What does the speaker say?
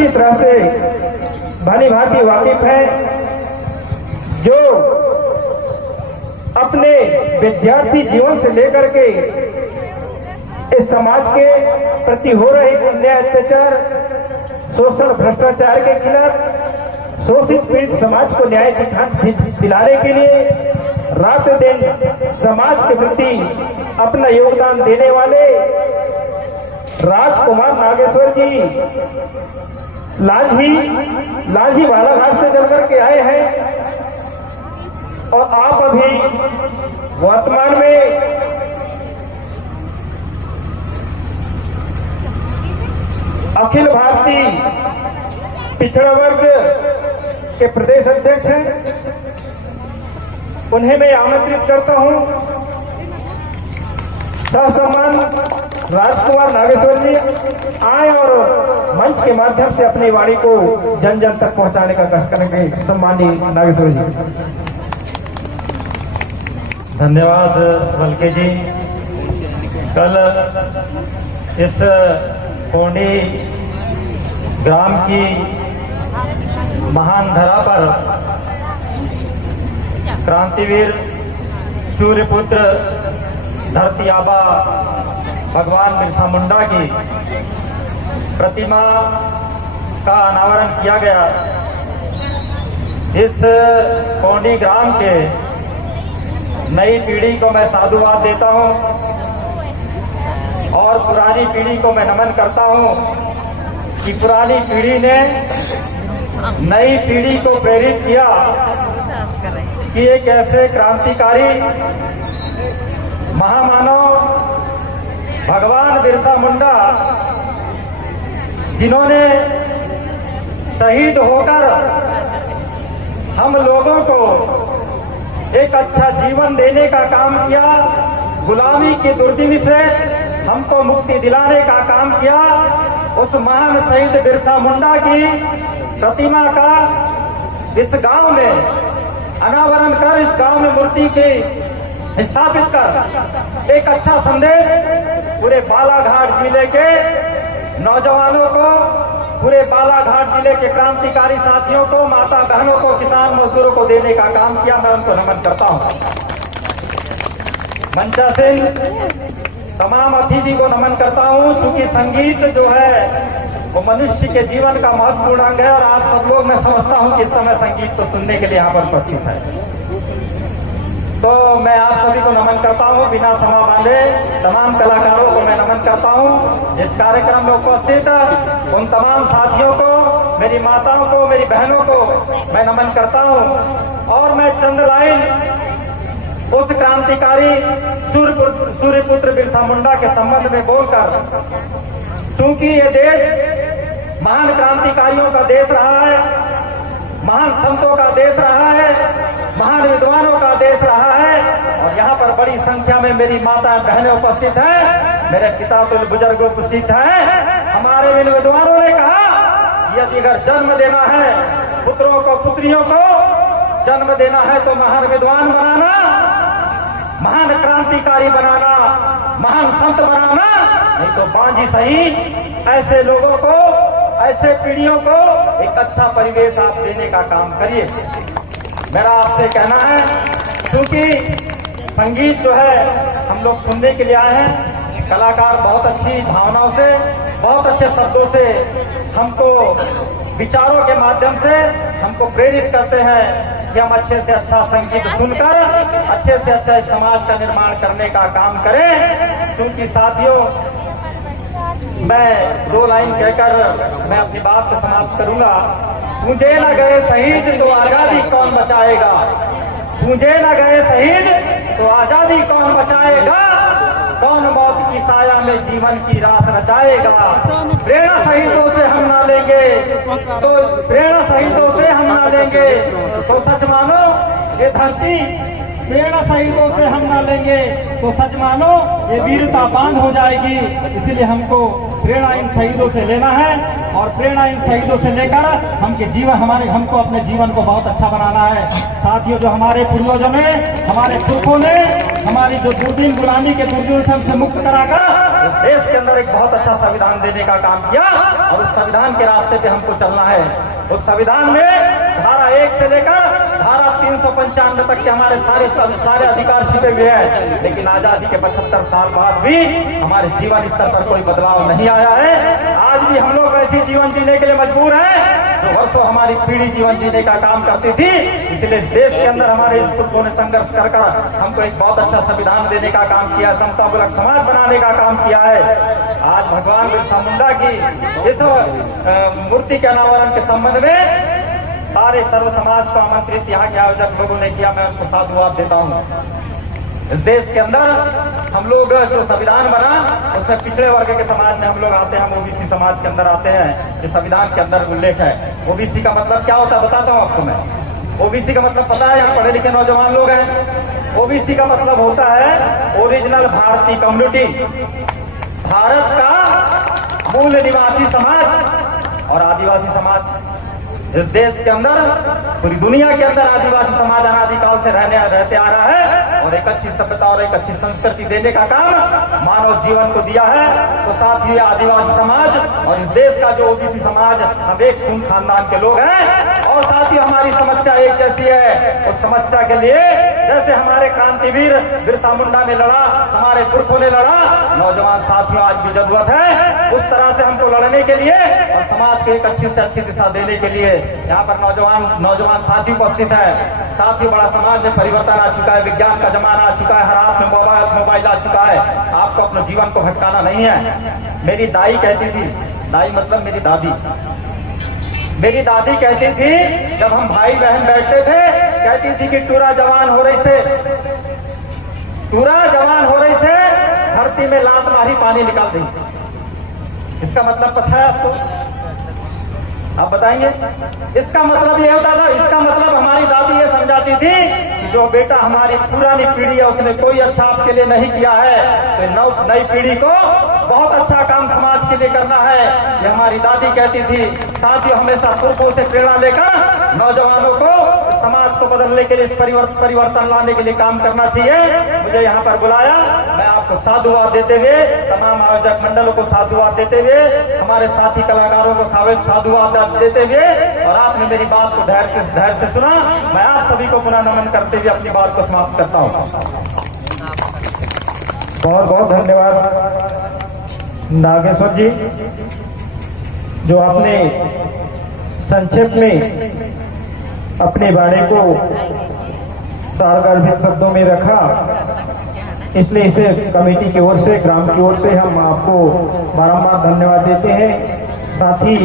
अच्छी तरह से भली भांति वाकिफ है, जो अपने विद्यार्थी जीवन से लेकर के इस समाज के प्रति हो रहे अन्याय अत्याचार, शोषण भ्रष्टाचार के खिलाफ शोषित पीड़ित समाज को न्याय दिलाने के लिए रात दिन समाज के प्रति अपना योगदान देने वाले राजकुमार नागेश्वर जी लांझी बालाघाट से चल करके आए हैं। और आप अभी वर्तमान में अखिल भारतीय पिछड़ा वर्ग के प्रदेश अध्यक्ष हैं। उन्हें मैं आमंत्रित करता हूं, ससम्मान राजकुमार नागेश्वर जी आए और मंच के माध्यम से अपनी वाणी को जन जन तक पहुंचाने का कष्ट करेंगे। सम्मानीय नागेश्वर जी। धन्यवाद वल्के जी। कल इस कोंडी ग्राम की महान धरा पर क्रांतिवीर सूर्यपुत्र धरती आबा भगवान बिरसा मुंडा की प्रतिमा का अनावरण किया गया। इस कोंडी ग्राम के नई पीढ़ी को मैं साधुवाद देता हूं और पुरानी पीढ़ी को मैं नमन करता हूं कि पुरानी पीढ़ी ने नई पीढ़ी को प्रेरित किया कि एक ऐसे क्रांतिकारी महामानव भगवान बिरसा मुंडा, जिन्होंने शहीद होकर हम लोगों को एक अच्छा जीवन देने का काम किया, गुलामी की दुर्दिनी से हमको मुक्ति दिलाने का काम किया, उस महान शहीद बिरसा मुंडा की प्रतिमा का इस गांव में अनावरण कर, इस गांव में मूर्ति की स्थापित कर एक अच्छा संदेश पूरे बालाघाट जिले के नौजवानों को, पूरे बालाघाट जिले के क्रांतिकारी साथियों को, माता बहनों को, किसान मजदूरों को देने का काम किया। मैं उनको नमन करता हूं। मंचासीन तमाम अतिथि को नमन करता हूं, क्योंकि संगीत जो है वो मनुष्य के जीवन का महत्वपूर्ण अंग है और आप सब लोग, मैं समझता हूं कि इस समय संगीत को सुनने के लिए यहाँ पर उपस्थित है। तो मैं आप सभी को नमन करता हूं, बिना समा बांधे तमाम कलाकारों को मैं नमन करता हूं। इस कार्यक्रम में उपस्थित उन तमाम साथियों को, मेरी माताओं को, मेरी बहनों को मैं नमन करता हूं। और मैं चंद लाइन उस क्रांतिकारी सूर्यपुत्र बिरसा मुंडा के संबंध में बोलकर, क्योंकि ये देश महान क्रांतिकारियों का देश रहा है, महान संतों का देश रहा है, महान विद्वानों का देश रहा है, और यहाँ पर बड़ी संख्या में मेरी माता बहनें उपस्थित हैं, मेरे पिता तुल्य बुजुर्ग उपस्थित हैं। हमारे इन विद्वानों ने कहा, यदि अगर जन्म देना है पुत्रों को, पुत्रियों को जन्म देना है तो महान विद्वान बनाना, महान क्रांतिकारी बनाना, महान संत बनाना, नहीं तो बांझी सही ऐसे लोगों को, ऐसे पीढ़ियों को एक अच्छा परिवेश आप देने का काम करिए। मेरा आपसे कहना है, क्योंकि संगीत जो है हम लोग सुनने के लिए आए हैं, कलाकार बहुत अच्छी भावनाओं से, बहुत अच्छे शब्दों से हमको विचारों के माध्यम से हमको प्रेरित करते हैं कि हम अच्छे से अच्छा संगीत सुनकर अच्छे से अच्छा इस समाज का निर्माण करने का काम करें। क्योंकि साथियों, मैं दो लाइन कहकर मैं अपनी बात को समाप्त करूंगा। मुझे न गए शहीद तो आजादी कौन बचाएगा, मुझे न गए शहीद तो आजादी कौन बचाएगा, कौन मौत की साया में जीवन की रास रचाएगा। प्रेरणा शहीदों से हम ना लेंगे तो प्रेरणा शहीदों से हम ना लेंगे तो सच मानो ये धरती, प्रेरणा शहीदों से हम ना लेंगे तो सच मानो ये वीरता बांध हो जाएगी। इसलिए हमको प्रेरणा इन शहीदों से लेना है और प्रेरणा इन शहीदों से लेकर हमको अपने जीवन को बहुत अच्छा बनाना है। साथियों, जो हमारे पूर्वजों ने, हमारे पुरखों ने हमारी जो दुर्दिन गुलामी के दुर्दिन से हमसे मुक्त कराकर इस देश के अंदर एक बहुत अच्छा संविधान देने का काम किया और उस संविधान के रास्ते पे हमको चलना है। उस संविधान में धारा 1 से लेकर धारा 395 तक के हमारे सारे अधिकार छिपे हुए हैं, लेकिन आजादी के 75 साल बाद भी हमारे जीवन स्तर पर कोई बदलाव नहीं आया है। आज भी हम लोग ऐसी जीवन जीने के लिए मजबूर हैं जो वर्षों हमारी पीढ़ी जीवन जीने का काम करती थी। इसलिए देश के अंदर हमारे लोगों ने संघर्ष कर हमको एक बहुत अच्छा संविधान देने का काम किया, समतामूलक समाज बनाने का काम किया है। आज भगवान बिरसा मुंडा की इस मूर्ति के अनावरण के संबंध में सारे सर्व समाज को आमंत्रित यहाँ के आयोजक लोगों ने किया, मैं उनको साधुवाद देता हूँ। इस देश के अंदर हम लोग जो संविधान बना उसमें पिछड़े वर्ग के समाज में हम लोग आते हैं, हम ओबीसी समाज के अंदर आते हैं। ये संविधान के अंदर उल्लेख है। ओबीसी का मतलब क्या होता है बताता हूँ आपको मैं। ओबीसी का मतलब पता है, यहाँ पढ़े लिखे नौजवान लोग हैं। ओबीसी का मतलब होता है ओरिजिनल भारतीय कम्युनिटी, भारत का मूल निवासी समाज और आदिवासी समाज। इस देश के अंदर पूरी दुनिया के अंदर आदिवासी समाज अनादिकाल से रहते आ रहा है और एक अच्छी सभ्यता और एक अच्छी संस्कृति देने का काम मानव जीवन को दिया है। तो साथ ही आदिवासी समाज और इस देश का जो ओबीसी समाज, हम एक खून खानदान के लोग हैं और साथ ही हमारी समस्या एक जैसी है। उस समस्या के लिए जैसे हमारे क्रांतिवीर बिरसा मुंडा ने लड़ा, हमारे पुरखों ने लड़ा, नौजवान साथियों आज भी जरूरत है उस तरह से हमको लड़ने के लिए और समाज को एक अच्छी से अच्छी दिशा देने के लिए। यहाँ पर नौजवान साथी उपस्थित है। साथ ही बड़ा समाज में परिवर्तन आ चुका है, विज्ञान का जमाना आ चुका है, हर हाथ में मोबाइल आ चुका है। आपको अपने जीवन को भटकाना नहीं है। मेरी दाई कहती थी, दाई मतलब मेरी दादी, मेरी दादी कहती थी जब हम भाई बहन बैठते थे, कहती थी कि टूरा जवान हो रही थे, टूरा जवान हो रही थे, धरती में लात मारी पानी निकाल दी। इसका मतलब पता है आपको? आप बताएंगे? इसका मतलब ये होता था, इसका मतलब हमारी दादी ये समझाती थी कि जो बेटा हमारी पुरानी पीढ़ी है उसने कोई अच्छा आपके लिए नहीं किया है तो नई पीढ़ी को बहुत अच्छा काम समाज के लिए करना है। ये हमारी दादी कहती थी। साथ ही हमेशा पुरखों से प्रेरणा लेकर नौजवानों को समाज को बदलने के लिए, परिवर्तन लाने के लिए काम करना चाहिए। मुझे यहाँ पर बुलाया, मैं आपको साधुवाद देते हुए, तमाम आयोजक मंडलों को साधुवाद देते हुए, हमारे साथी कलाकारों को साधुवाद देते हुए और आपने मेरी बात को धैर्य से सुना। मैं आप सभी को पुनः नमन करते हुए अपनी बात को समाप्त करता हूँ। बहुत बहुत धन्यवाद नागेश्वर जी, जो आपने संक्षेप में अपने बारे को सारगर्भित शब्दों में रखा। इसलिए इसे कमेटी की ओर से, ग्राम की ओर से हम आपको बारंबार धन्यवाद देते हैं। साथ ही